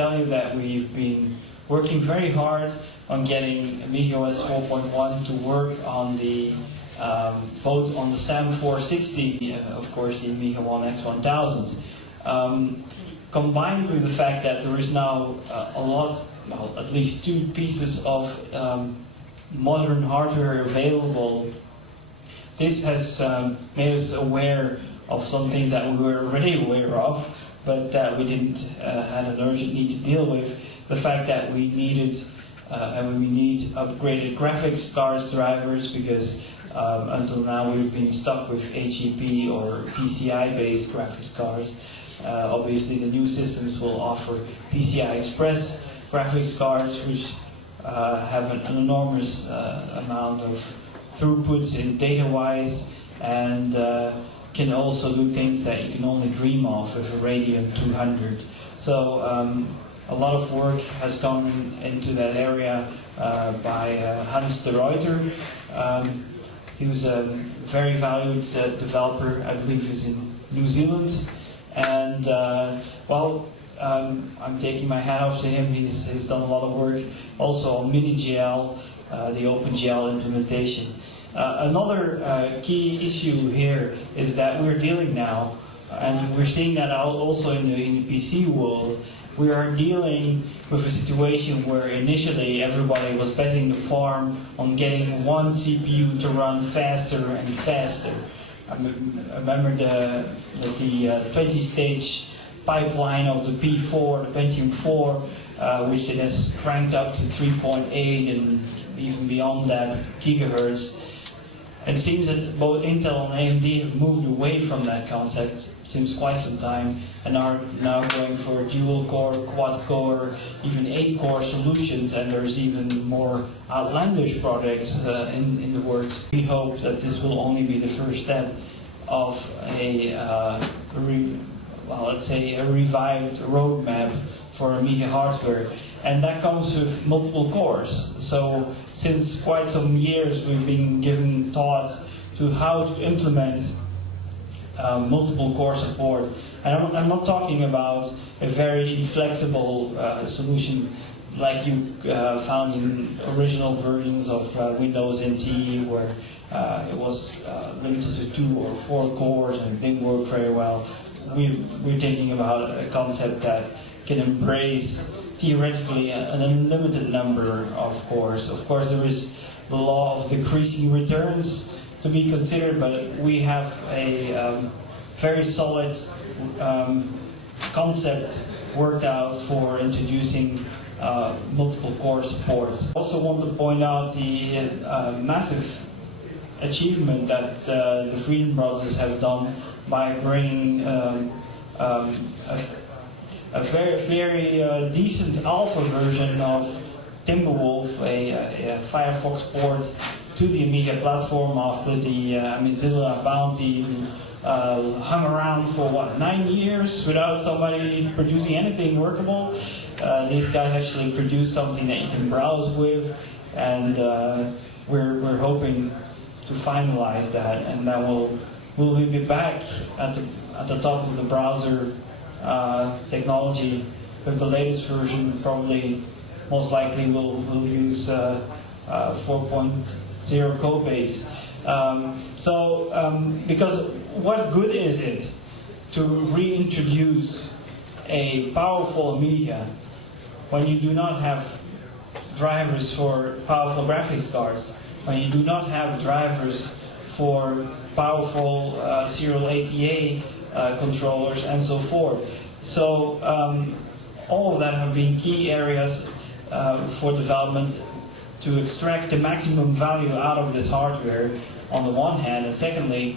tell you that we've been working very hard on getting AmigaOS 4.1 to work on the both on the SAM 460, of course the AmigaOne X1000. Combined with the fact that there is now a lot, well, at least two pieces of modern hardware available, this has made us aware of some things that we were already aware of, but that we didn't had an urgent need to deal with. The fact that we needed and we need upgraded graphics cards drivers, because until now we've been stuck with HEP or PCI-based graphics cards. Obviously, the new systems will offer PCI Express graphics cards, which have an enormous amount of throughput in data-wise, and can also do things that you can only dream of with a Radeon 200. So a lot of work has gone into that area by Hans de Ruyter. He was a very valued developer, I believe he's in New Zealand. And well, I'm taking my hat off to him. He's done a lot of work also on MiniGL, the OpenGL implementation. Another key issue here is that we're dealing now, and we're seeing that also in the PC world. We are dealing with a situation where initially everybody was betting the farm on getting one CPU to run faster and faster. I remember the 20-stage pipeline of the P4, the Pentium 4, which it has cranked up to 3.8 and even beyond that gigahertz. It seems that both Intel and AMD have moved away from that concept since quite some time and are now going for dual-core, quad-core, even 8-core solutions, and there's even more outlandish projects in the works. We hope that this will only be the first step of a, let's say, a revived roadmap for Amiga hardware. And that comes with multiple cores. So since quite some years we've been given thought to how to implement multiple core support. And I'm not talking about a very inflexible solution like you found in original versions of Windows NT, where it was limited to 2 or 4 cores and it didn't work very well. We're thinking about a concept that can embrace theoretically an unlimited number of cores. Of course, there is the law of decreasing returns to be considered, but we have a very solid concept worked out for introducing multiple core support. I also want to point out the massive achievement that the Freedom Brothers have done by bringing a very decent alpha version of Timberwolf, a Firefox port, to the Amiga platform after the Mozilla bounty hung around for, what, 9 years without somebody producing anything workable. These guys actually produced something that you can browse with, and we're hoping to finalize that, and that we'll be back at the top of the browser technology with the latest version. Probably, most likely, we'll use 4.0 code base. Because what good is it to reintroduce a powerful Amiga when you do not have drivers for powerful graphics cards, when you do not have drivers for powerful serial ATA controllers and so forth. So all of that have been key areas for development to extract the maximum value out of this hardware on the one hand, and secondly,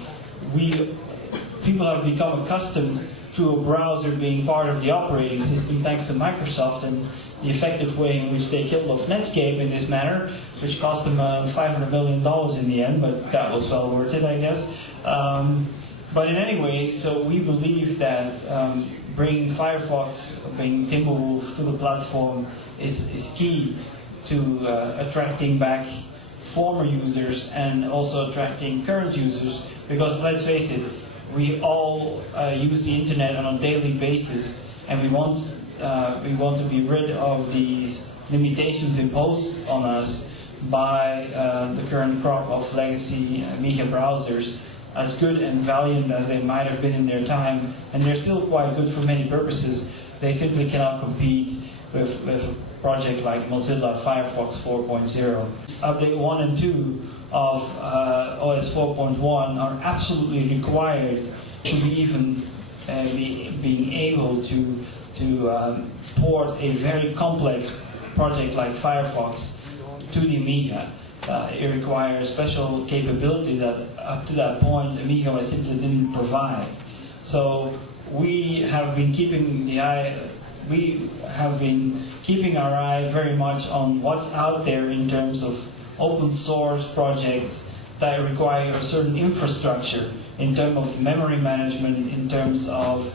people have become accustomed to a browser being part of the operating system thanks to Microsoft and the effective way in which they killed off Netscape in this manner, which cost them $500 million in the end, but that was well worth it, I guess. But in any way, so we believe that bringing Firefox, bringing Timberwolf to the platform is key to attracting back former users and also attracting current users, because let's face it, we all use the internet on a daily basis, and we want we want to be rid of these limitations imposed on us by the current crop of legacy Amiga browsers. As good and valiant as they might have been in their time, and they're still quite good for many purposes, they simply cannot compete with a project like Mozilla Firefox 4.0. Update 1 and 2 of OS 4.1 are absolutely required to be even being able to port a very complex project like Firefox to the Amiga. It requires special capability that up to that point AmigaOS simply didn't provide. So we have been keeping our eye very much on what's out there in terms of open source projects that require a certain infrastructure in terms of memory management, in terms of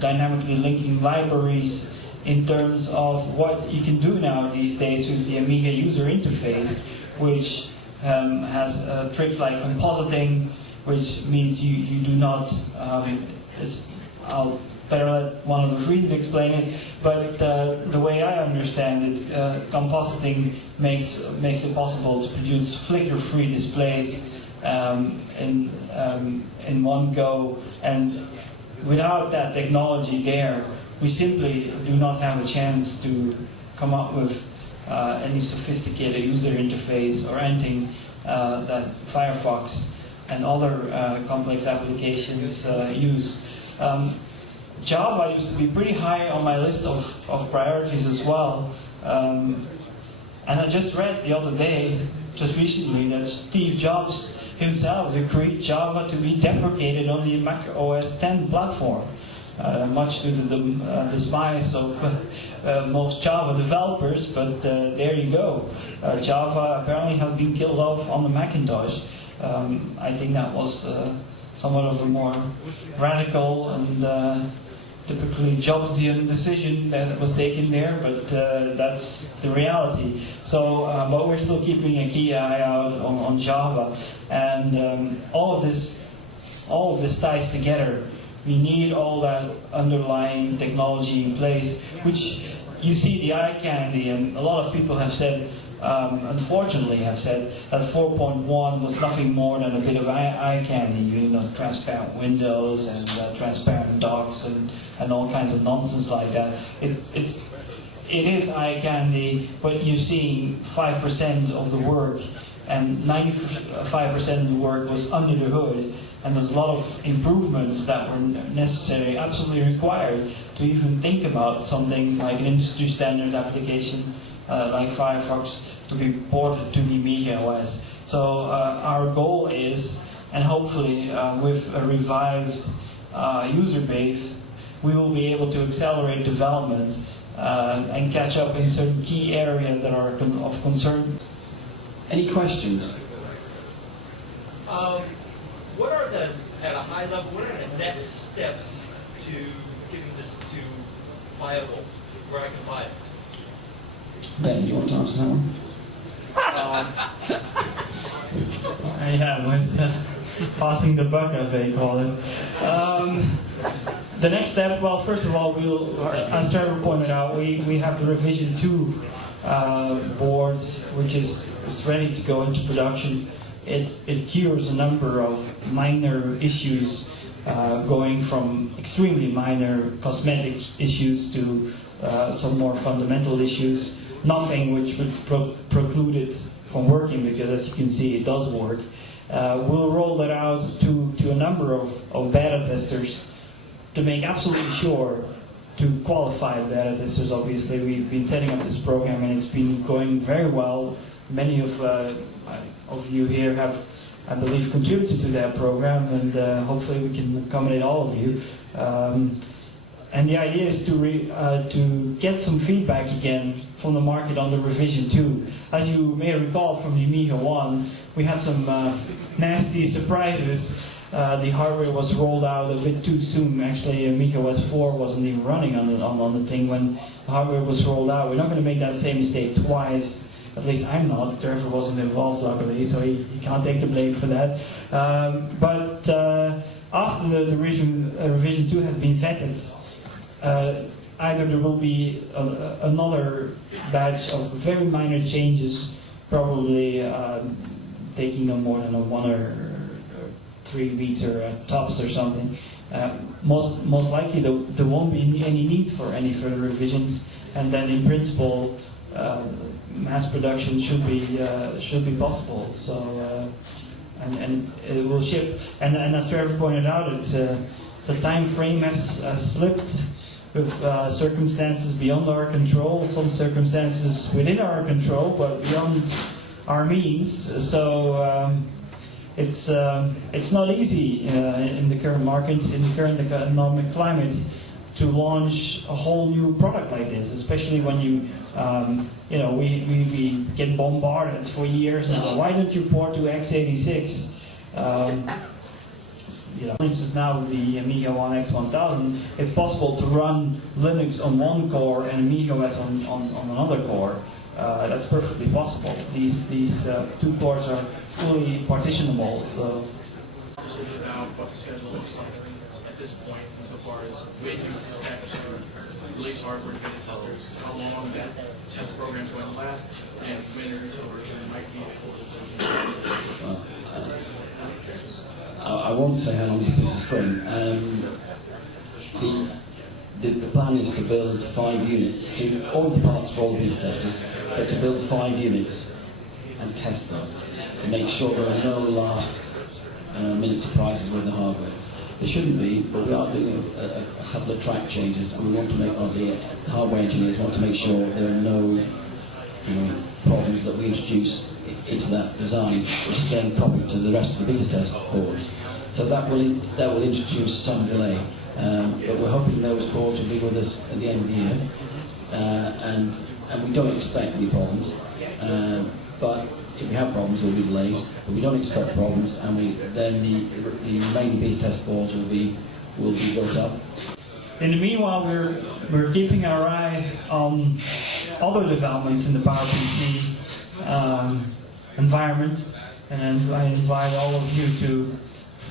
dynamically linking libraries, in terms of what you can do now these days with the Amiga user interface, which has tricks like compositing, which means you do not, I'll better let one of the friends explain it, but the way I understand it, compositing makes it possible to produce flicker-free displays in one go, and without that technology there, we simply do not have a chance to come up with any sophisticated user interface or anything that Firefox and other complex applications use. Java used to be pretty high on my list of priorities as well. And I just read the other day, just recently, that Steve Jobs himself agreed Java to be deprecated on the Mac OS X platform. Much to the demise of most Java developers, but there you go. Java apparently has been killed off on the Macintosh. I think that was somewhat of a more radical and typically Jobsian decision that was taken there, but that's the reality. So, but we're still keeping a key eye out on Java, and all of this ties together. We need all that underlying technology in place, which you see the eye candy, and a lot of people have said, unfortunately have said, that 4.1 was nothing more than a bit of eye candy, you know, transparent windows and transparent docks and all kinds of nonsense like that. It is eye candy, but you're seeing 5% of the work, and 95% of the work was under the hood. And there's a lot of improvements that were necessary, absolutely required, to even think about something like an industry standard application like Firefox to be ported to the Amiga OS. So our goal is, and hopefully with a revived user base, we will be able to accelerate development and catch up in certain key areas that are of concern. Any questions? What are at a high level, what are the next steps to getting this to viable, where I can buy it? Ben, you want to answer that one? Yeah, it's passing the buck, as they call it. The next step, well, first of all, as Trevor pointed out, we have the Revision 2 boards, which is ready to go into production. It cures a number of minor issues, going from extremely minor cosmetic issues to some more fundamental issues. Nothing which would preclude it from working, because as you can see, it does work. We'll roll that out to a number of beta testers to make absolutely sure, to qualify beta testers. Obviously, we've been setting up this program and it's been going very well. Many of you here have, I believe, contributed to that program, and hopefully we can accommodate all of you. And the idea is to get some feedback again from the market on the Revision 2. As you may recall from the AmigaOne, we had some nasty surprises. The hardware was rolled out a bit too soon. Actually, AmigaOS 4 wasn't even running on the thing when the hardware was rolled out. We're not going to make that same mistake twice. At least I'm not. Trevor wasn't involved, luckily, so he can't take the blame for that. But after the Revision 2 has been vetted, either there will be another batch of very minor changes, probably taking no more than 1 or 3 weeks or tops or something. Most likely there won't be any need for any further revisions, and then in principle mass production should be possible. So and it will ship. And as Trevor pointed out, the time frame has slipped with circumstances beyond our control, some circumstances within our control, but beyond our means. So it's not easy in the current market, in the current economic climate, to launch a whole new product like this, especially when we get bombarded for years now. Why don't you port to x86? For instance, now with the AmigaOne X1000, it's possible to run Linux on one core and AmigaOS on another core. That's perfectly possible. These two cores are fully partitionable. So. About what the schedule looks like at this point, insofar as when you expect to release hardware to beta testers, how long that test program is going to last, and when your retail version might be able to. I won't say how long is a piece of string. The plan is to build 5 units, to all the parts for all the beta testers, but to build 5 units and test them to make sure there are no last minute surprises with the hardware. There shouldn't be, but we are doing a couple of track changes, and we want to make, the hardware engineers want to make sure there are no problems that we introduce into that design, which is then copied to the rest of the beta test boards. So that will introduce some delay, but we're hoping those boards will be with us at the end of the year, and we don't expect any problems. But if we have problems, there will be delays. But we don't expect problems, and then the remaining beta test boards will be built up. In the meanwhile, we're keeping our eye on other developments in the PowerPC environment, and I invite all of you to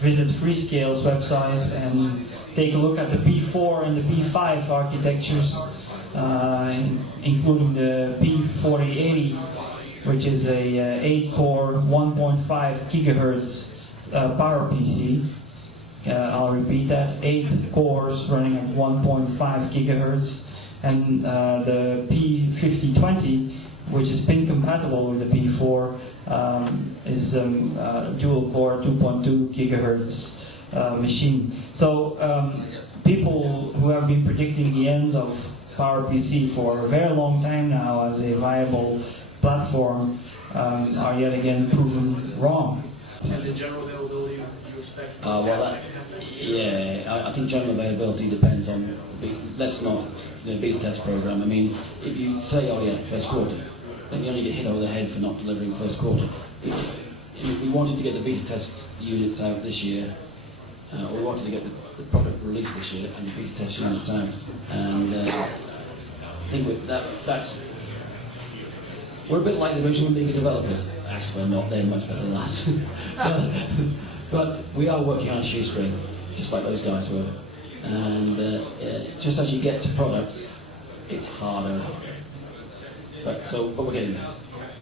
visit Freescale's website and take a look at the P4 and the P5 architectures, including the P4080, which is a 8-core, 1.5 gigahertz PowerPC. I'll repeat that: 8 cores running at 1.5 gigahertz, and the P5020, which is pin compatible with the P4, is a dual-core 2.2 gigahertz machine. So people who have been predicting the end of PowerPC for a very long time now as a viable platform are yet again proven wrong. And the general availability you expect for I think general availability depends on that's not the beta test program. I mean, if you say, first quarter, then you only get hit over the head for not delivering first quarter. If we wanted to get the beta test units out this year, or we wanted to get the product released this year and the beta test units out, and I think that's. We're a bit like the original Amiga developers. Actually, not. They're much better than us. But we are working on a shoestring, just like those guys were. And just as you get to products, it's harder. But we're getting there.